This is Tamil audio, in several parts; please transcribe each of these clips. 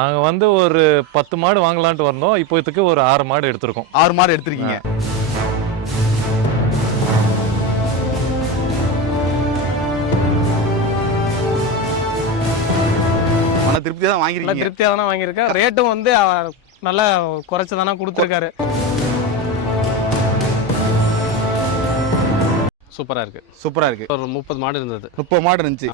நாங்கள் வந்து ஒரு 10 மாடு வாங்கலான்ட்டு வந்தோம். இப்போதைக்கு ஒரு 6 மாடு எடுத்திருக்கோம். 6 மாடு எடுத்திருக்கீங்க. மன திருப்தியாக தான் வாங்கிருக்கீங்க. திருப்தியாக தானே வாங்கியிருக்கேன். ரேட்டும் வந்து நல்லா குறைச்சி தானே கொடுத்துருக்காரு. சூப்பராக இருக்குது. சூப்பராக இருக்குது. ஒரு 30 மாடு இருந்தது. 30 மாடு இருந்துச்சு.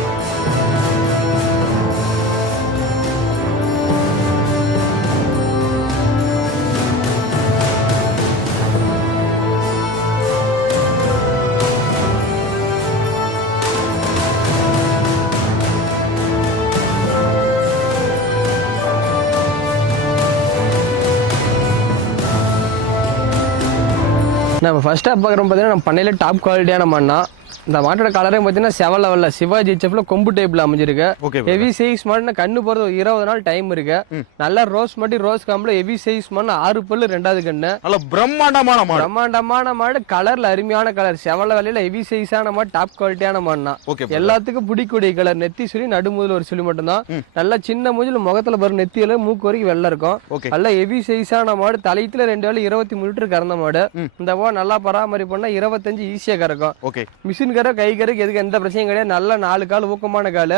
நம்ம ஃபர்ஸ்ட் டாப் பார்க்குறோம் பார்த்தீங்கன்னா நம்ம பண்ணையில் டாப் குவாலிட்டியான மண்ணா. இந்த மாட்டோட கலரையும் பார்த்தீங்கன்னா செவல் லெவலில் சிவாஜி செஃப்ல கொம்பு டைப்ல அமைஞ்சிருக்கு. ஹெவி சைஸ் மண் கண்ணு போகிறது ஒரு 20 நாள் டைம் இருக்கு. நல்ல ரோஸ் மட்டி ரோஸ் காம்பில் ஹெவி சைஸ் மண் 6 பல்லு 2வது கண்ணு. நல்ல பிரம்மாண்டமான மாடு கலர்ல அருமையான கலர் செவல வேலையில ஹெவி சைஸான மாடு டாப் குவாலிட்டியான மாடுனா. எல்லாத்துக்கும் பிடிக்கூடிய கலர். நெத்தி சுழி நடுமுதல் ஒரு சுழி மட்டும் தான். நல்ல சின்ன மூஞ்சில் முகத்துல பாரு நெத்தியில மூக்கு வரைக்கும் வெள்ளை இருக்கும். நல்ல ஹெவி சைஸான மாடு. தலையத்துல 2 வேலை 23 லிட்டர் கறந்த மாடு. இந்த நல்லா பராமரிப்பு பண்ணா 25 ஈஸியா கறக்கும். மிஷின் கரை கை கருக்கு எதுக்கு எந்த பிரச்சனையும் கிடையாது. நல்ல 4 கால் ஊக்கமான காலு.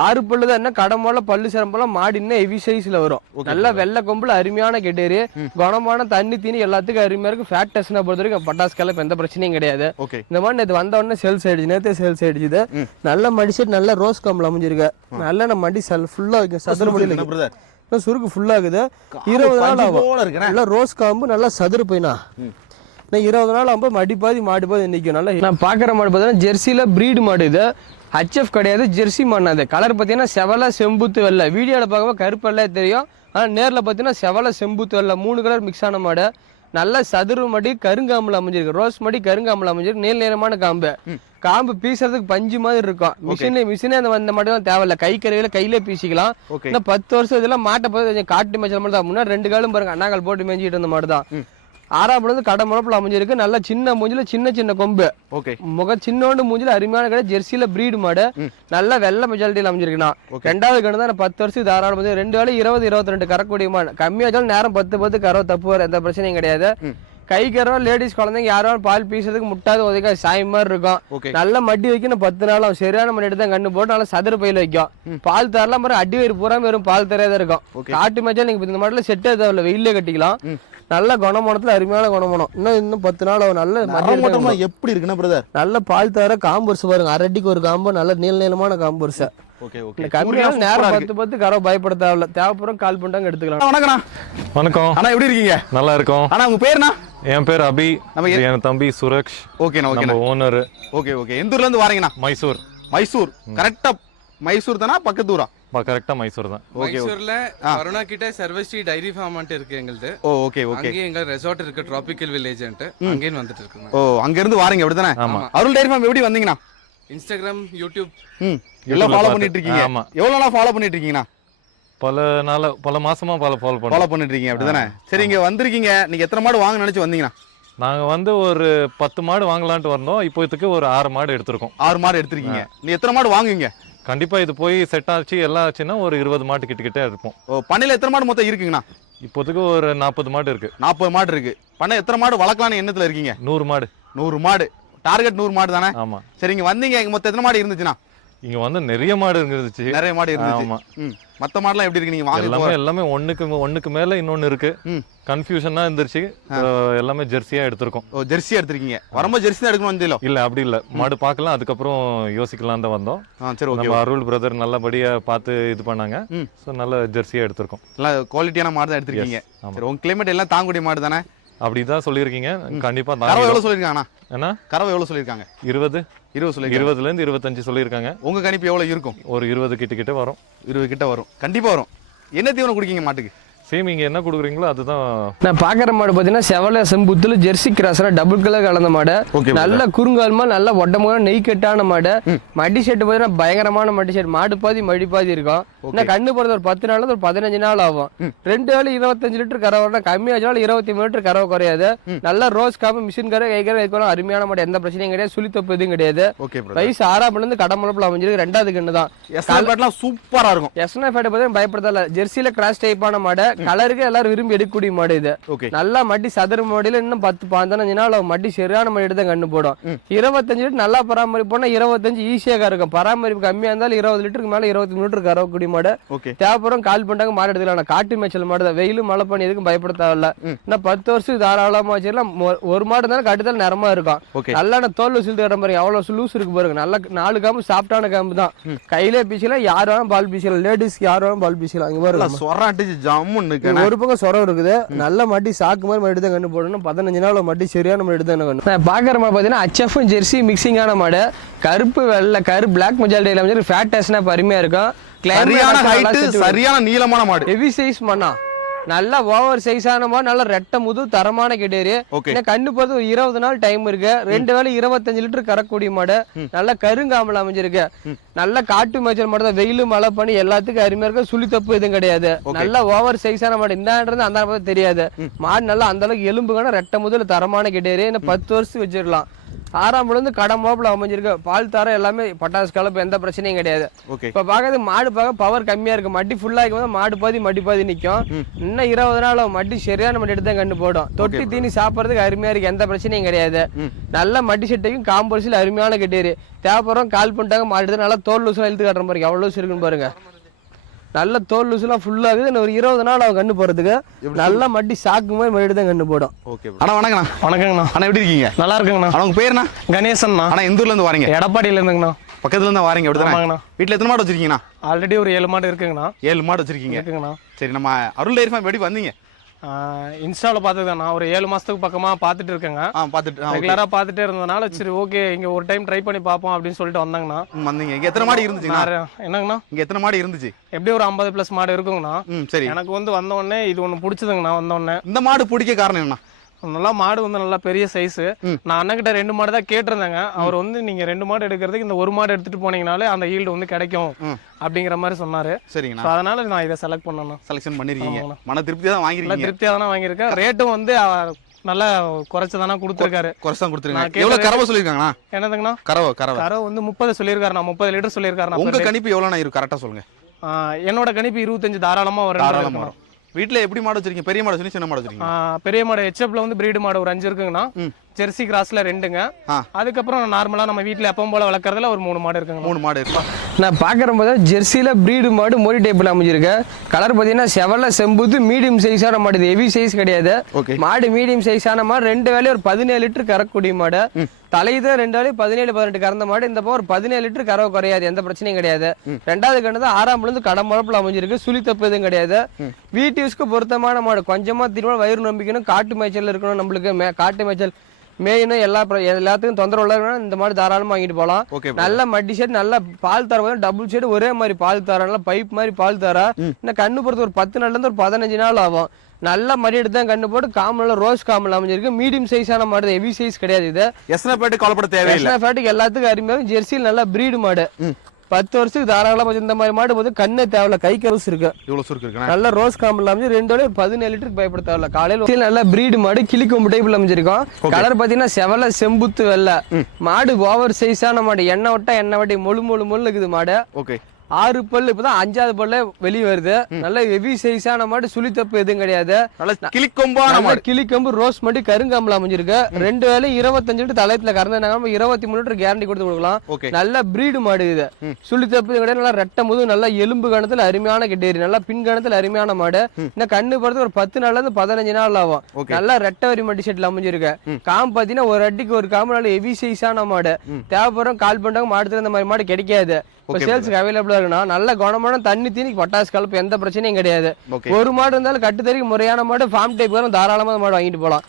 6 பல்லு தான். என்ன கடமோல பல்லு சிரம்பெல்லாம் மாடு இன்னும் ஹெவி சைஸ்ல வரும். நல்ல வெள்ளை கொம்புல அருமையான கெட்டேரி குணமான தண்ணி தீனி எல்லாத்துக்கும் அருமையா இருக்கு. ஃபேட் டெஸ்ட் பொறுத்த வரைக்கும் பட்டாஸ் கலப் எந்த பிரச்சனையும் கிடையாது. இந்த மாதிரி நேற்று வந்த உடனே சேல்ஸ் ஆயிடுச்சு. நேற்று சேல்ஸ் ஆயிடுச்சு. நல்ல மடிசெட் நல்ல ரோஸ் காம்பில் அமைஞ்சிருக்கு. நல்ல நம்ம மடி ஃபுல்லா சதுர முடியல சுருக்கு ஃபுல்லா இருக்குது. 20 நாள் ஆகும். நல்ல ரோஸ் காம்பு நல்லா சதுரு போயினா 20 நாள் ஆகும்போது மடி பாதி மாடு பாதி நிற்கும். நல்லா நான் பார்க்குற மாடு பார்த்தீங்கன்னா ஜெர்சியில் ப்ரீடு மாடு. இது ஹச்எஃப் கிடையாது, ஜெர்சி மாடு. அது கலர் பார்த்தீங்கன்னா செவலை செம்புத்து வெள்ளை. வீடியோவில் பார்க்கும்போது கருப்பெல்லாம் தெரியும். ஆனால் நேரில் பார்த்தீங்கன்னா செவலை செம்புத்து வெள்ளை 3 கலர் மிக்ஸ் ஆன மாடு. நல்ல சதுரு மடி கருங்காம்பில் அமைஞ்சிருக்கு. ரோஸ் மடி கருங்காம்பில் அமைஞ்சிருக்கு. நீல நேரமான காம்பு. காம்பு பீசுறதுக்கு பஞ்சு மாதிரி இருக்கும். மிஷினே அந்த மட்டும் தேவையில்ல. கை கரையில கையிலே பீசிக்கலாம். இன்னும் 10 வருஷம் இதெல்லாம் மாட்டை பார்த்து காட்டு மேய்ச்சல் மாதிரி தான். முன்னாடி 2 காலும் பாருங்க அண்ணாக்கால் போட்டு மேய்ஞ்சிட்டு இருந்த மாடு தான். 6ஆம் வந்து கடை முறப்புல அமைஞ்சிருக்கு. நல்ல சின்ன மூஞ்சில சின்ன கொம்பு. முக சின்னோண்டு மூஞ்சில அருமையான கடை. ஜெர்சியில பிரீடு மாடு. நல்ல வெள்ளை மெஜாரிட்டியில் அமைஞ்சிருக்குண்ணா. 2வது கண்ணு தான் 10 வருஷம் தாராளம் 2 வேலை 20-22 கறக்கூடிய மாடு. கம்மியாச்சாலும் நேரம் 10 கறவை தப்பு வர எந்த பிரச்சனையும் கிடையாது. கை கறவை லேடிஸ் குழந்தைங்க யாரும் பால் பீசறதுக்கு முட்டாது உதவிக்கா சாய் மாதிரி இருக்கும். நல்ல மட்டி வைக்கணும் 10 நாளும். சரியான மணி எடுத்து தான் கண்ணு போட்டு நல்லா சதுர பையில வைக்கும். பால் தரலாம் பாரு அடி வயிறு பூரா வெறும் பால் தரையா இருக்கும். காட்டு மேய்ச்சல் நீங்க இந்த மாடல செட்டே தேவையில்ல. வெயிலே கட்டிக்கலாம். நல்ல குணமானத்துல அருமையான குணமானம். இன்னும் 10 நாள் நல்ல எப்படி இருக்குன்னா பிரதர் நல்ல பால் தர காம்பர்ஸ் பாருங்க. 1/2 அடிக்கு ஒரு காம்பு. நல்ல நீளமான காம்பர்ஸ். கம்மியான நேரம் 10 கறவை பயப்பட தேவையில்ல. தேவைப்புறம் கால் பண்ணிட்டாங்க எடுத்துக்கலாம். வணக்கம் அண்ணா, எப்படி இருக்கீங்க? நல்லா இருக்கும். ஆனா உங்க பேருனா? என் பேர் அபி. என் தம்பி சுரக்ஷ். நம்ம ஓனர். எந்த ஊர்ல இருந்து வாரீங்கண்ணா? மைசூர். கரெக்டா மைசூர் தானா பக்கத்து ஊரா? கரெக்டா மைசூர் தான். மைசூர்ல கருணா கிட்ட சர்வஸ்ரீ டைரி ஃபார்ம் இருக்கு எங்களுது. அங்கே எங்க ரெசார்ட் இருக்கு, ட்ராபிக்கல் வில்லேஜ். அங்கே வந்துட்டு இருக்கு. அங்க இருந்து வாரீங்க அப்படிதானே? அருள் டைரி ஃபார்ம் எப்படி வந்தீங்கண்ணா? இன்ஸ்டாகிராம், யூடியூப் எல்லாம் ஃபாலோ பண்ணிட்டு இருக்கீங்க. எவ்வளவு நாளா ஃபாலோ பண்ணிட்டு இருக்கீங்கண்ணா? பல மாசமா ஃபாலோ பண்ணிட்டு இருக்கீங்க அப்படிதானே? சரி, இங்க வந்திருக்கீங்க. நீங்க எத்தனை மாடு வாங்க நினைச்சு வந்தீங்கண்ணா? நாங்க வந்து ஒரு 10 மாடு வாங்கலான்ட்டு வந்தோம். இப்போதைக்கு ஒரு 6 மாடு எடுத்திருக்கோம். 6 மாடு எடுத்திருக்கீங்க. நீ எத்தனை மாடு வாங்குவீங்க? கண்டிப்பா இது போய் செட் ஆச்சு எல்லாம் ஆச்சுன்னா ஒரு 20 மாட்டு கிட்ட இருப்போம். பண்ணையில எத்தனை மாடு மொத்தம் இருக்குங்கண்ணா? இப்போதைக்கு ஒரு 40 மாடு இருக்கு. 40 மாடு இருக்கு. பண்ணை எத்தனை மாடு வளர்க்கலாம்னு எண்ணத்துல இருக்கீங்க? 100 மாடு. 100 மாடு டார்கெட். 100 மாடு தானே? ஆமா. சரி, இங்க வந்தீங்க. இங்க மொத்தம் எத்தனை மாடு இருந்துச்சுண்ணா? இங்க வந்து நிறைய மாடு இருந்துச்சு. நிறைய மாடு இருந்துச்சு. ஆமா. மத்த மாடுலாம் எப்படி இருக்கு? நீங்க எல்லாமே ஒண்ணுக்கு மேல இன்னொன்னு இருக்கு. கன்ஃபியூஷனா இருந்துச்சு. எல்லாமே ஜெர்சியா எடுத்திருக்கோம். ஜெர்சியா எடுத்திருக்கீங்க. வரம்போ ஜெர்சி தான் எடுக்கணும் வந்தீங்களோ? இல்ல, அப்படி இல்ல. மாடு பார்க்கலாம், அதுக்கப்புறம் யோசிக்கலாம் தான் வந்தோம். சரி, ஓகே. நம்ம அருள் பிரதர் நல்லபடியா பார்த்து இது பண்ணாங்க. சோ நல்ல ஜெர்சியா எடுத்திருக்கோம். நல்ல குவாலிட்டியான மாடு தான் எடுத்திருக்கீங்க. சரி, உங்க கிளைமேட் எல்லாம் தாங்கக்கூடிய மாடு தானே? அப்படிதான் சொல்லியிருக்கீங்க. கண்டிப்பா. கறவை எவ்வளவு சொல்லிருக்காங்கண்ணா? என்ன கறவை எவ்வளவு சொல்லிருக்காங்க? 20 20ல இருந்து 25 சொல்லியிருக்காங்க. உங்க கணிப்பு எவ்வளவு இருக்கும்? ஒரு 20 கிட்ட வரும். 20 கிட்ட வரும். கண்டிப்பா வரும். என்ன தீவனம் குடிக்கீங்க மாட்டுக்கு? சேம் இங்க என்ன கொடுக்குறீங்களோ அதுதான். நான் பாக்குற மாடு பாத்தீங்கன்னா செவல செம்புத்துல ஜெர்சி கிராஸ்ல டபுள் கலர் கலந்த மாடு. நல்ல குறுங்கால்மா நல்ல ஒட்டமான நெய் கட்டான மாடு. மடி செட் பாத்தீங்கன்னா பயங்கரமான மடி செட். மாடு பாதி மடி பாதி இருக்கும். இன்னும் கண்ணு போறது ஒரு 10 நாள் ஒரு 15 நாள் ஆகும். 2 வேலை 25 லிட்டர் கறவை கம்மியாச்சாலும் 23 லிட்டர் கறவை குறையாது. நல்ல ரோஸ் காம்பு மிஷின் கரை கை கரை வைக்கணும். அருமையான மாடு, எந்த பிரச்சனையும் கிடையாது. சுழி தப்பு எதுவும் கிடையாது. வயசு 6ஆம் இருந்து கடமளப்புல அமைஞ்சிருக்கு. 2வது கண்ணு தான். சூப்பரா இருக்கும். எஸ்னா ஃபேட் பாத்தீங்கன்னா பயப்படுதல. ஜெர்சியில கிராஸ் டைப்பான மாடு. கலருக்கு எல்லாரும் விரும்பி எடுக்கக்கூடிய மாடு இது. நல்லா மடி சதுர மாடியில இன்னும் 10-15 நாள் மடி சரியான மாடி எடுத்து கண்ணு போடும். 25 லிட்டர் நல்லா பராமரிப்பு போனா 25 ஈஸியாக இருக்கும். பராமரிப்பு கம்மியா இருந்தாலும் 20 லிட்டருக்கு மேல 23 லிட்டர் கறக்கக்கூடிய மாடு. தேவைப்படும் கால் பண்ணாங்க மாடு எடுத்துக்கலாம். காட்டு மேய்ச்சல் மாடு தான். வெயிலும் மழை பண்ணி எதுக்கும் பயப்பட தேவையில்ல. இன்னும் 10 வருஷம் தாராளமா வச்சிடலாம். ஒரு மாடு இருந்தாலும் கட்டுதல் நிறமா இருக்கும். நல்லா தோல் வசூல் தர பாருங்க எவ்வளவு லூஸ் இருக்கு பாருங்க. நல்ல 4 காம்பு சாப்பிட்டான காம்பு தான். கையிலே பீசலாம், யார் வேணும் பால் பீசலாம். லேடிஸ்க்கு யார் வேணும் பால் பீசலாம். இங்க பாருங்க ஒரு பக்கம் சொரம் இருக்குது. நல்ல மட்டி சாக்கு மாதிரி மடி தான் கண்ணு போடணும். 15 நாள் மட்டி சரியான மடி தான் கண்ணு. நான் பாக்குற மாதிரி பாத்தீங்கன்னா HF ஜெர்சி மிக்சிங்கான மாடு. கருப்பு வெள்ளை பிளாக் மெஜாரிட்டி ஃபேட் டெஸ்ட்னா அருமையா இருக்கும். சரியான நீளமான மாடு. ஹெவி சைஸ் மண்ணா. நல்ல ஓவர் சைஸான மாடு. நல்ல ரெட்டை முது தரமான கேட்டேரி. கண்ணு போறது ஒரு 20 நாள் டைம் இருக்கு. 2 வேலை 25 லிட்டர் கறக்கூடிய மாடு. நல்ல கருங்காமல் அமைஞ்சிருக்கு. நல்ல காட்டு மேய்ச்சல் மாடு தான். வெயிலும் மழை பண்ணி எல்லாத்துக்கும் அருமையா இருக்கு. சுழி தப்பு எதுவும் கிடையாது. நல்ல ஓவர் சைஸான மாடு. இந்த அந்த தெரியாது. மாடு நல்லா அந்த அளவுக்கு எலும்புக்கான ரெட்டை முதல் தரமான கேட்டேரி. 10 வருஷம் வச்சிடலாம். 6ஆம் இருந்து கடமாப்புல அமைஞ்சிருக்கு. பால் தரம் எல்லாமே பட்டாசு கலப்பு, எந்த பிரச்சனையும் கிடையாது. இப்ப பாக்குறது மாடு பார்க்க பவர் கம்மியா இருக்கு. மட்டி ஃபுல்லா இருக்கும். மாடு பாதி மடி பாதி நிக்கும். இன்னும் 20 நாள் மட்டி சரியான மட்டி எடுத்து கண்டு போடும். தொட்டி தீனி சாப்பிடறதுக்கு அருமையா இருக்கு. எந்த பிரச்சனையும் கிடையாது. நல்ல மட்டி செட்டைக்கும் காம்பரிசில் அருமையான கட்டேரி. தேவைப்படுறோம் கால் பண்ணிட்டாங்க மாடு எடுத்து நல்லா தோல் லூசெல்லாம் இழுத்து காட்டுற பாருங்க. எவ்வளவு லூஸ் இருக்குன்னு பாருங்க. நல்ல தோல் லூசுலாம் ஃபுல்லா இருக்குது. ஒரு 20 நாள் அவன் கண்ணு போறதுக்கு நல்ல மட்டி சாக்கு மாதிரி மறுபடியும் தான் கண்ணு போடும். வணக்கங்கண்ணா. வணக்கங்கண்ணா. அண்ணா எப்படி இருக்கீங்க? நல்லா இருக்குங்கண்ணா. உங்க பேருண்ணா? கணேசன்ண்ணா. அண்ணா எந்த ஊர்ல இருந்து வரீங்க? எடப்பாடியில இருந்துங்கண்ணா. பக்கத்துல இருந்து வரீங்க அப்படிதானே? வீட்டுல எத்தனை மாடு வச்சிருக்கீங்கண்ணா? ஆல்ரெடி ஒரு 7 மாடு இருக்குங்கண்ணா. 7 மாடு வச்சிருக்கீங்க. இருக்குங்கண்ணா. சரி, நம்ம அருள் டைரி ஃபார்ம் எப்படி வந்தீங்க? இன்ஸ்டாவில் பார்த்துதாண்ணா. ஒரு 7 மாதத்துக்கு பக்கமாக பார்த்துட்டு இருக்கேங்க. ரெகுலராக பார்த்துட்டே இருந்ததுனால சரி ஓகே இங்கே ஒரு டைம் ட்ரை பண்ணி பார்ப்போம் அப்படின்னு சொல்லிட்டு வந்தாங்கண்ணா. வந்தீங்க. இங்கே எத்தனை மாடு இருந்துச்சுண்ணா? என்னங்கண்ணா? இங்கே எத்தனை மாடு இருந்துச்சு? எப்படி ஒரு 50+ மாடு இருக்குங்கண்ணா. சரி. எனக்கு வந்த உடனே இது ஒன்று பிடிச்சதுங்கண்ணா. வந்த உடனே இந்த மாடு பிடிக்க காரணம் என்ன? நல்லா மாடு நல்லா பெரிய சைஸ். நான் அண்ணன்கிட்ட 2 மாடு தான் கேட்டிருந்தேங்க. அவர் நீங்க 2 மாடு எடுக்கிறதுக்கு இந்த 1 மாடு எடுத்துட்டு போனீங்கனாலே அந்த ஈல்டு கிடைக்கும் அப்படிங்கிற மாதிரி சொன்னாரு. சரிங்க. அதனால நான் இதை செலக்ட் பண்ணேன். செலக்ஷன் பண்ணிருக்கீங்க. மன திருப்தியா தான் வாங்கிருக்கீங்க. திருப்தியா தான் வாங்கியிருக்கேன். ரேட்டும் நல்லா குறைச்சு தானே கொடுத்துருக்காரு. குறைச்சு தான் கொடுத்துருக்காங்க. எவ்வளவு கறவை சொல்லிருக்காங்கண்ணா? என்னதுங்கண்ணா? கறவை 30 சொல்லியிருக்காரு. நான் 30 லிட்டர் சொல்லியிருக்காரு. உங்க கணிப்பு எவ்வளவு இருக்கு கரெக்டா சொல்லுங்க. என்னோட கணிப்பு 25 தாராளமா வரும். வீட்டுல எப்படி மாடு வச்சிருக்கீங்க? பெரிய மாடு வச்சிருக்கீங்க, சின்ன மாடு வச்சிருக்கீங்க? பெரிய மாடு HFல பிரீடு மாடு ஒரு 5 இருக்குங்கண்ணா. ஜெர்சி கிராஸ்ல 2ங்க. அதுக்கப்புறம் நார்மலா நம்ம வீட்டுல எப்பவும் போல வளர்க்கறதுல ஒரு 3 மாடு இருக்குங்க. 3 மாடு இருக்கு. நான் பாக்குற போது ஜெர்சியில பிரீடு மாடு மோடி டைப்ல அமைஞ்சிருக்கு. கலர் பாத்தீங்கன்னா செவல செம்புது மீடியம் சைஸான மாடு. இது ஹெவி சைஸ் கிடையாது. மாடு மீடியம் சைஸான மாடு. 2 வேலையும் ஒரு 17 லிட்டர் கறக்கூடிய மாடு. தலையில 2 வேலையும் 17-18 கறந்த மாடு. இந்த ஒரு 17 லிட்டர் கறவை குறையாது. எந்த பிரச்சனையும் கிடையாது. 2வது கண்ணு தான் 6ஆம் இருந்து கடமளப்புல அமைஞ்சிருக்கு. சுழி தப்பு எதுவும் கிடையாது. வீட்டு யூஸ்க்கு பொருத்தமான மாடு. கொஞ்சமா திரும்ப வயிறு நம்பிக்கணும். காட்டு மேய்ச்சல் இருக்கணும். நம்மளுக்கு காட்டு மேய்ச்சல் மேயினும் எல்லாத்துக்கும் தொந்தரவு உள்ள இந்த மாதிரி தாராளமா வாங்கிட்டு போகலாம். நல்ல மட்டி ஷெட், நல்ல பால் தர, டபுள் ஷெட் ஒரே மாதிரி பால் தர, நல்ல பைப் மாதிரி பால் தர. இன்னும் கண்ணு பொறுத்து ஒரு 10 நாள்ல இருந்து ஒரு 15 நாள் ஆகும். நல்ல மடி எடுத்து தான் கண்ணு போட்டு காமல ரோஸ் காமல் அமைஞ்சிருக்கு. மீடியம் சைஸான மாடு. ஹெவி சைஸ் கிடையாது. இது எஸ்னா பேட்டுக்கு கவலைப்பட தேவையில்லை. எஸ்னா பேட்டுக்கு எல்லாத்துக்கும் அருமையாகும். ஜெர்சியில் நல்ல பிரீடு மாடு. 10 வருஷத்துக்கு தாராளமா இந்த மாதிரி மாடு போது கண்ணே தேவையில்ல. கை கருசு இருக்கு. நல்ல ரோஸ் காமல் அமைஞ்சு 2 வேலையும் 17 லிட்டருக்கு பயப்பட தேவையில்ல. காலையில நல்ல பிரீடு மாடு. கிளிக்கும் டைப்ல அமைஞ்சிருக்கும். கலர் பாத்தீங்கன்னா செவல செம்புத்து வெள்ளை மாடு. ஓவர் சைஸான மாடு. எண்ணெய் விட்டா எண்ணெய் வட்டி மொழு இருக்குது மாடு. 6 பல்லு. இப்பதான் 5வது பல்ல வெளியே வருது. நல்ல ஹெவி சைஸான மாடு. சுழி தப்பு எதுவும் கிடையாது. கிளிக்கொம்பு ரோஸ் மாடி கருங்காமல் அமைஞ்சிருக்கு. 2 வேலையும் 25 லிட்டர் தலையத்துல கறந்தாங்க. 23 லிட்டர் கேரண்டி கொடுத்து கொடுக்கலாம். நல்ல பிரீடு மாடு. இது சுழி தப்பு கிடையாது. நல்லா ரெட்டை முது. நல்லா எலும்பு கணத்துல அருமையான கிட்டேரி. நல்லா பின் கணத்துல அருமையான மாடு. இந்த கண்ணு போறது ஒரு 10 நாள்ல இருந்து 15 நாள் ஆகும். நல்லா ரெட்டை வரி மட்டி செட்ல அமைஞ்சிருக்கு. காம்பு பாத்தீங்கன்னா ஒரு அடிக்கு ஒரு காம்பு. நல்ல ஹெவி சைஸான மாடு. தேவைப்படுறோம் கால் பண்றாங்க. மாடு இந்த மாதிரி மாடு கிடைக்காது. சேல்ஸ்க்கு அவைலபிளா இருக்குன்னா நல்ல குணமான தண்ணி தீனிக்கு பட்டாசு கலப்பு எந்த பிரச்சனையும் கிடையாது. ஒரு மாடு இருந்தாலும் கட்டு தெரிவிக்க முறையான மாடு. ஃபார்ம் டைப் வரும். தாராளமா மாடு வாங்கிட்டு போலாம்.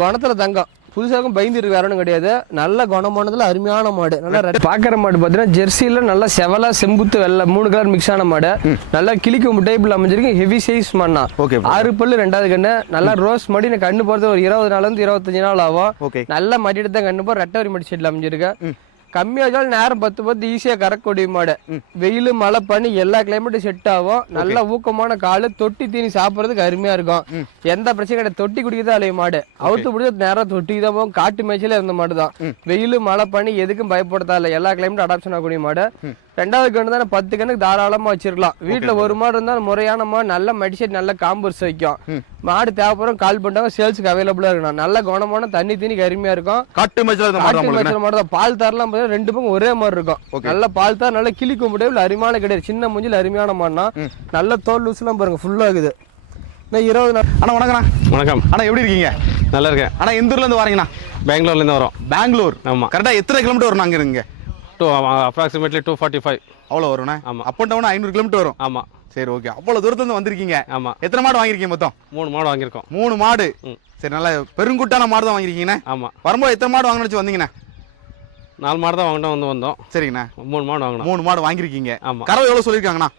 குணத்துல தங்கம். புதுசாகவும் பயந்து இருக்கு, வேற ஒன்றும் கிடையாது. நல்ல குணமானதுல அருமையான மாடு. நல்லா பாக்குற மாடு பார்த்தீங்கன்னா ஜெர்சியில நல்லா செவலா செம்புத்து வெள்ளை 3 கலர் மிக்ஸ் ஆன மாடு. நல்லா கிளிக்கும் டைப்ல அமைஞ்சிருக்கு. ஹெவி சைஸ் மண்ணா. 6 பல்லு 2வது கண்ணு. நல்லா ரோஸ் மாடி. கண்ணு போறது ஒரு 20 நாள்ல இருந்து 25 நாள் ஆகும். நல்ல மாட்டிட்டு தான் கண்ணு போற ரெட்டவரி மாடி செட்ல அமைஞ்சிருக்கு. கம்மியா வச்சாலும் நேரம் 10 ஈஸியா கறக்கூடிய மாடு. வெயில் மழை பனி எல்லா கிளைமேட்டும் செட் ஆகும். நல்ல ஊக்கமான காலு. தொட்டி தீனி சாப்பிட்றதுக்கு அருமையா இருக்கும். எந்த பிரச்சனையும் கிடையாது. தொட்டி குடிக்கதான் அலைய மாடு. அவுத்து பிடிச்ச நேரம் தொட்டி தான் போகும். காட்டு மேய்ச்சல இருந்த மாடு தான். வெயில் மழை பனி எதுக்கும் பயப்படுறதா இல்லை. எல்லா கிளைமேட்டும் அடாப்ஷன் ஆகக்கூடிய மாடு. 2வது கண்ணு தானே 10 கண்ணுக்கு தாராளமா வச்சிருக்கலாம். வீட்டுல ஒரு மாடு இருந்தாலும் முறையான மாடு. நல்ல மடிசெட் நல்ல காம்பர்ஸ் வைக்கும். மாடு தேவைப்படும் கால் பண்ணிட்டாங்க. சேல்ஸுக்கு அவைலபிளா இருக்கணும். நல்ல குணமான தண்ணி தீனிக்கு அருமையா இருக்கும். காட்டு மேய்ச்சல் மாடு தான். பால் தாரெல்லாம் 2 பக்கம் ஒரே மாதிரி இருக்கும். நல்ல பால் தார். நல்ல கிளி கும்பிட்டு அருமையான கிடையாது. சின்ன மூஞ்சில் அருமையான மாடுனா. நல்ல தோல் லூஸ் எல்லாம் பாருங்க ஃபுல்லா இருக்குது. 20 நாள். அண்ணா வணக்கம். வணக்கம் அண்ணா, எப்படி இருக்கீங்க? நல்லா இருக்கேன். அண்ணா, எந்த ஊர்ல இருந்து வரீங்கண்ணா? பெங்களூர்ல இருந்து வரோம். பெங்களூர். ஆமா. கரெக்டா எத்தனை கிலோமீட்டர் வரும் அங்க இருங்க? அப்ராக்சிமேட்லி 245. அவ்வளோ வரும்ண்ணே. ஆமா. அப் அண்ட் டவுன் 500 கிலோமீட்டர் வரும். ஆமா. சரி, ஓகே. அவ்வளோ தூரத்துல இருந்து வந்திருக்கீங்க. ஆமா. எத்தனை மாடு வாங்கிருக்கீங்க மொத்தம்? 3 மாடு வாங்கியிருக்கோம். 3 மாடு. சரி, நல்ல பெருங்குட்டான மாடு தான் வாங்கிருக்கீங்கண்ணே. ஆமா. வரும்போது எத்தனை மாடு வாங்கணும்னு வந்தீங்கண்ணே? 4 மாடு தான் வாங்கிட்டோம் வந்தோம். சரிங்கண்ணா. 3 மாடு வாங்கினோம். 3 மாடு வாங்கிருக்கீங்க. ஆமா. கறவை எவ்வளவு சொல்லியிருக்காங்கண்ணா?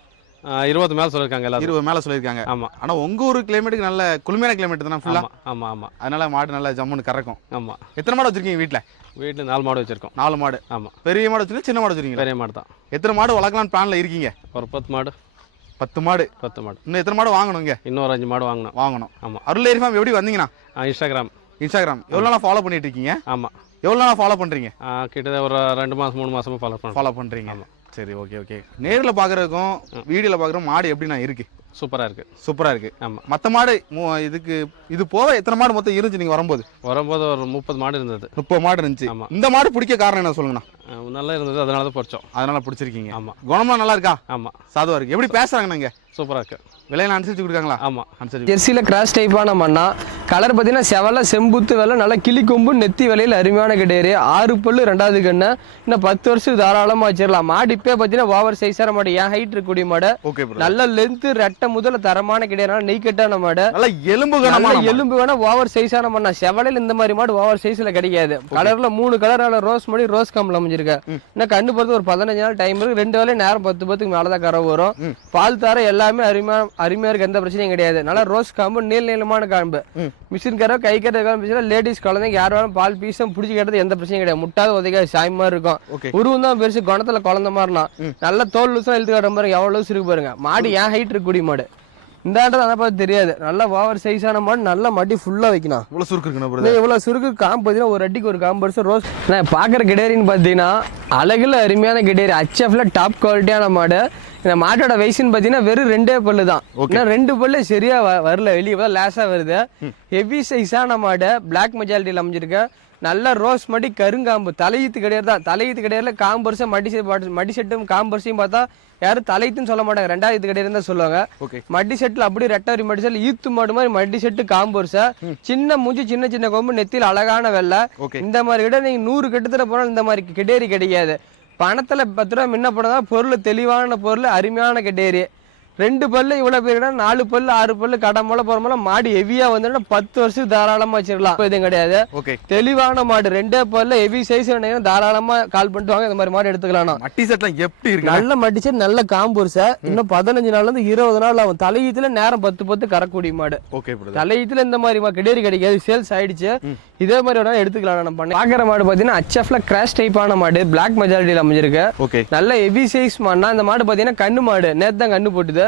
20 மேல சொல்லிருக்காங்க எல்லாரும். 20 மேல சொல்லியிருக்காங்க. ஆமா. ஆனா உங்க ஊர் கிளைமேட்டுக்கு நல்ல குளுமையான கிளைமேட் தானே ஃபுல்லா? ஆமா ஆமா. அதனால மாடு நல்லா ஜம்முன்னு கறக்கும். ஆமா. எத்தனை மாடு வச்சிருக்கீங்க வீட்டுல? வீட்டுல 4 மாடு வச்சிருக்கோம். 4 மாடு. ஆமா. பெரிய மாடு வச்சிருக்கீங்க, சின்ன மாடு வச்சிருக்கீங்க? பெரிய மாடு தான். எத்தனை மாடு வளர்க்கலாம்னு பிளான்ல இருக்கீங்க? ஒரு 10 மாடு. 10 மாடு. 10 மாடு. இன்னும் எத்தனை மாடு வாங்கணுங்க? இன்னொரு 5 மாடு வாங்கணும். ஆமா. அருள் டெய்ரி ஃபார்ம் எப்படி வந்தீங்கண்ணா? இன்ஸ்டாகிராம் எவ்வளவு நாளா ஃபாலோ பண்ணிட்டு இருக்கீங்க? ஆமா. எவ்வளவு நாளா ஃபாலோ பண்றீங்க? கிட்டத்தட்ட ஒரு 2 மாசம் 3 மாசமா ஃபாலோ பண்றீங்க. ஆமா. சரி, ஓகே. நேர்ல பாக்குறதுக்கும் வீடியோல பாக்குறதும் மாடு எப்படிண்ணா இருக்கு? சூப்பரா இருக்கு. ஆமா. மத்த மாடு இதுக்கு இது போக எத்தனை மாடு மொத்தம் இருந்துச்சு நீங்க வரும்போது? ஒரு 30 மாடு இருந்தது. 30 மாடு இருந்துச்சு. ஆமா. இந்த மாடு பிடிக்க காரணம் என்ன சொல்லுங்கண்ணா? நல்லா இருந்தது, அதனால தான் பிடிச்சோம். அதனால பிடிச்சிருக்கீங்க. ஆமா. குணமா நல்லா இருக்கா? ஆமா. சாதுவா இருக்கு. எப்படி பேசுறாங்க நீங்க? சூப்பரா இருக்கு. விலையில அனுசரிச்சு கொடுக்காங்களா? ஆமா. அனுசரிச்சு. ஜெர்சியில கிராஸ் டைப்பான மண்ணா. கலர் பார்த்தீங்கன்னா செவல செம்புத்து வெள்ளை. நல்லா கிளி கொம்பு நெத்தி விலையில் அருமையான கிடையாது. 6 பல்லு 2வது கண்ணு. இன்னும் 10 வருஷம் தாராளமா வச்சிடலாம். மாடு இப்போ பார்த்தீங்கன்னா ஓவர் சைஸான மாடு. ஏன் ஹைட் இருக்கக்கூடிய மாடு. நல்ல லென்த் ரெட்டை முதல்ல தரமான கிடையாது. நெய் கட்டான மாடு. நல்ல எலும்பு வேணா ஓவர் சைஸான மண்ணா. செவலையில் இந்த மாதிரி மாடு ஓவர் சைஸ்ல கிடைக்காது. கலர்ல 3 கலரால ரோஸ் மாடி ரோஸ் கம்பல் அமைஞ்சிருக்கு. இன்னும் கண்ணு பொறுத்து ஒரு 15 நாள் டைம் இருக்கு. 2 வேலையும் நேரம் 10 மேலதான் கறவை வரும். பால் தார எல்லாமே அருமையா இருக்கு. எந்த பிரச்சனையும் கிடையாது. நல்லா ரோஸ் காம்பு நீளமான காம்பு. மிஷின் கறவை கை கறவை லேடிஸ் குழந்தைங்க யார் வேணும் பால் பீஸும் பிடிச்சி கேட்டது எந்த பிரச்சனையும் கிடையாது. முட்டாத உதவிக்காது சாய் மாதிரி இருக்கும். உருவம் தான் பெருசு. குணத்துல குழந்தை மாதிரினா நல்ல தோல் லூசா இழுத்து காட்டுற மாதிரி எவ்வளவு இருக்கு பாருங்க. மாடு ஏன் ஹைட் இருக்கக்கூடிய மாடு. இந்த ஆண்டு அதை பார்த்து தெரியாது. நல்ல ஓவர் சைஸான மாடு. நல்ல மடி ஃபுல்லா வைக்கணும். இவ்வளவு சுருக்கு இருக்கு. இவ்வளவு சுருக்கு காம்பு பார்த்தீங்கன்னா ஒரு அடிக்கு ஒரு காம்பு ரோஸ். நான் பாக்குற கிடேரின்னு பார்த்தீங்கன்னா அழகுல அருமையான கிடேரி. HFல டாப் குவாலிட்டியான மாடு. இந்த மாட்டோட வயசுன்னு பார்த்தீங்கன்னா வெறும் 2 பல்லு தான். 2 பல்லு சரியா வரல, வெளியே லேசா வருது. ஹெவி சைஸான மாடு. பிளாக் மெஜாரிட்டியில் அமைஞ்சிருக்கு. நல்ல ரோஸ் மடி கருங்காம்பு. தலையீத்து கிடையாது தான். தலையீத்து கிடையாதுல காம்பர்ஸும் மடி செட்டும் காம்பர்ஸையும் பார்த்தா யாரும் தலையீத்துன்னு சொல்ல மாட்டாங்க. 2வது கிடையாது தான் சொல்லுவாங்க. மடி செட்டில் அப்படி ரெட்டவரி மடி செட்டில் ஈத்து மாடு மாதிரி மடி செட்டு காம்பர்ஸ. சின்ன மூஞ்சி சின்ன கொம்பு நெத்தியில் அழகான வெள்ளை. இந்த மாதிரி கிட்ட நீங்க 100 கட்டத்துல போனாலும் இந்த மாதிரி கிடேரி கிடைக்காது. பணத்துல 10 ரூபா முன்ன போனதா பொருள் தெளிவான பொருள் அருமையான கிடேரி. 2 பல்லு இவ்வளவு பேருனா 4 பல்லு 6 பல்லு கடமலை போறோம்ல. மாடு ஹெவியா வந்து 10 வருஷம் தாராளமா வச்சிடலாம். எதுவும் கிடையாது. தெளிவான மாடு 2 பல்லு ஹெவி சைஸ் தாராளமா கால் பண்ணிட்டு வாங்க. இந்த மாதிரி மாடு எடுத்துக்கலாம். மட்டி செட்லாம் எப்படி இருக்கு? நல்ல மட்டி செட் நல்ல காம்பூர்ஸ. இன்னும் 15 நாள்ல இருந்து 20 நாள் ஆகும். தலையீத்துல நேரம் 10 கறக்கூடிய மாடு. தலையீத்துல இந்த மாதிரி கிடேரி கிடைக்காது. சேல்ஸ் ஆயிடுச்சு. இதே மாதிரி வேணா எடுத்துக்கலாம். நம்ம பண்ணி பாக்குற மாடு பாத்தீங்கன்னா HFல கிராஷ் டைப்பான மாடு. பிளாக் மெஜாரிட்டியில் அமைஞ்சிருக்கு. நல்ல ஹெவி சைஸ் மாடுனா. இந்த மாடு பாத்தீங்கன்னா கண்ணு மாடு. நேத்து தான் கண்ணு போட்டுது.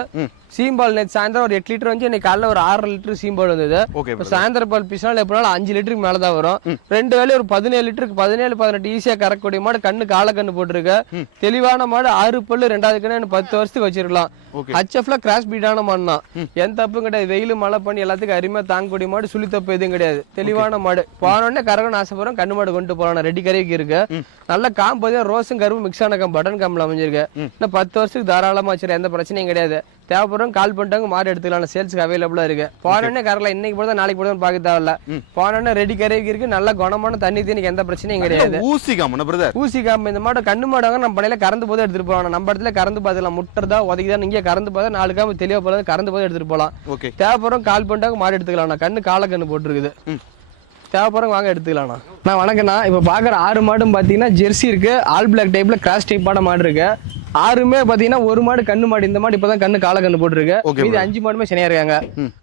சீம்பால் நேற்று சாயந்தரம் ஒரு 8 லிட்டர் வந்து இன்னைக்கு காலைல ஒரு 6 லிட்டர் சீம்பால் வந்தது. சாயந்தரம் பால் பீசினாலும் எப்படினாலும் 5 லிட்டருக்கு மேலதான் வரும். 2 வேலையும் ஒரு 17 லிட்டருக்கு 17-18 ஈஸியா கறக்கக்கூடிய மாடு. கண்ணு கால கண்ணு போட்டுருக்கு. தெளிவான மாடு. 6 பல்லு 2வது கண்ணு 10 வருஷத்துக்கு வச்சிருக்கலாம். HFல கிராஸ் பீடான மாடுனா எந்த தப்பும் கிடையாது. வெயில் மழை பண்ணி எல்லாத்துக்கும் அருமையா தாங்கக்கூடிய மாடு. சுழி தப்பு எதுவும் கிடையாது. தெளிவான மாடு. போனோடனே கறக்கணும் ஆசைப்படுறோம். கண்ணு மாடு கொண்டு போறோம். ரெடி கரைக்கு இருக்கு. நல்ல காம்பு ரோஸும் கரும்பு மிக்ஸ் ஆன பட்டன் காம்பில் அமைஞ்சிருக்கு. இன்னும் 10 வருஷத்துக்கு தாராளமா வச்சிருக்க. எந்த பிரச்சனையும் கிடையாது. தேவைப்படுறோம் கால் பண்ணிட்டாங்க மாடு எடுத்துக்கலாம். சேல்ஸுக்கு அவைலபிளா இருக்கு. போனோடனே கரலாம் இன்னைக்கு போடுறதா நாளைக்கு போடுறதா பார்க்க தேவையில்ல. போனோடனே ரெடி கரைக்கு இருக்கு. நல்ல குணமான தண்ணி தீனிக்கு எந்த பிரச்சனையும் கிடையாது. ஊசி காம்பு இந்த மாடு கண்ணு மாடாங்க நம்ம படையில கறந்து போது எடுத்துட்டு போகலாம். நம்ம இடத்துல கறந்து பார்த்துக்கலாம். முட்டை உதவிதான் இங்கே கறந்து பார்த்தா 4 காம்பு தெளிவா போல கறந்து போது எடுத்துட்டு போகலாம். தேவைப்படுறோம் கால் பண்ணிட்டாங்க மாடு எடுத்துக்கலாம். கண்ணு கால கண்ணு போட்டுருக்குது. தேவைப்படுறவங்க வாங்க எடுத்துக்கலாம்ண்ணா. நான் வணக்கண்ணா. இப்போ பார்க்குற 6 மாடும் பார்த்தீங்கன்னா ஜெர்சி இருக்கு, ஆல் பிளாக் டைப்ல கிராஸ் டைப்பான மாடு இருக்கு. 6மே பார்த்தீங்கன்னா ஒரு மாடு கண்ணு மாடு, இந்த மாடு இப்பதான் கண்ணு கால கண்ணு போட்டுருக்கு. மீதி 5 மாடுமே சனியா இருக்காங்க.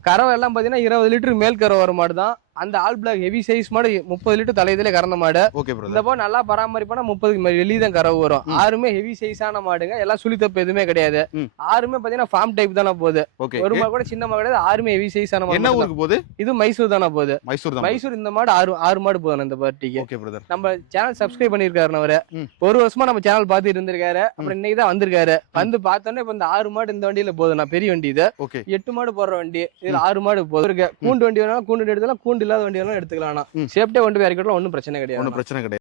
கறவை எல்லாம் பார்த்தீங்கன்னா 20 லிட்டர் மேல் கறவை வர மாடு தான். அந்த ஆல் பிளாக் ஹெவி சைஸ் மாடு 30 லிட்டர் தலையிலே கறந்த மாடு. இந்த போது நல்லா பராமரிப்பானா 30 வெளியே தான் கறவை வரும். 6மே ஹெவி சைஸான மாடுங்க, எல்லாம் சுழி தப்பு எதுவுமே கிடையாது. 6மே பார்த்தீங்கன்னா ஃபார்ம் டைப் தானே போகுது. ஒரு மாடு கூட சின்ன மாடு கிடையாது. 6மே ஹெவி சைஸான மாடு. என்ன ஊருக்கு போகுது? இது மைசூர் தானே போகுது. மைசூர். இந்த மாடு 6 மாடு போதும் இந்த பார்ட்டிக்கு. Okay brother. நம்ம சேனல் சப்ஸ்கிரைப் பண்ணிருக்காரு அவரு. ஒரு வருஷமா நம்ம சேனல் பார்த்துட்டு இருந்திருக்காரு. அப்புறம் இன்னைக்கு தான் வந்திருக்காரு. வந்து பார்த்தோன்னே இப்ப இந்த 6 மாடு இந்த வண்டியில போதும். பெரிய வண்டி இது. 8 மாடு போடுற வண்டி. இதுல 6 மாடு போதும் இருக்கு. கூண்டு வண்டி வேணாலும் கூண்டு எடுத்துக்கலாம், கூண்டு இல்லாத வண்டி வேணாலும் எடுத்துக்கலாம். சேஃப்டியா கொண்டு போய் இறக்கிட்டோம், ஒன்றும் பிரச்சனை கிடையாது.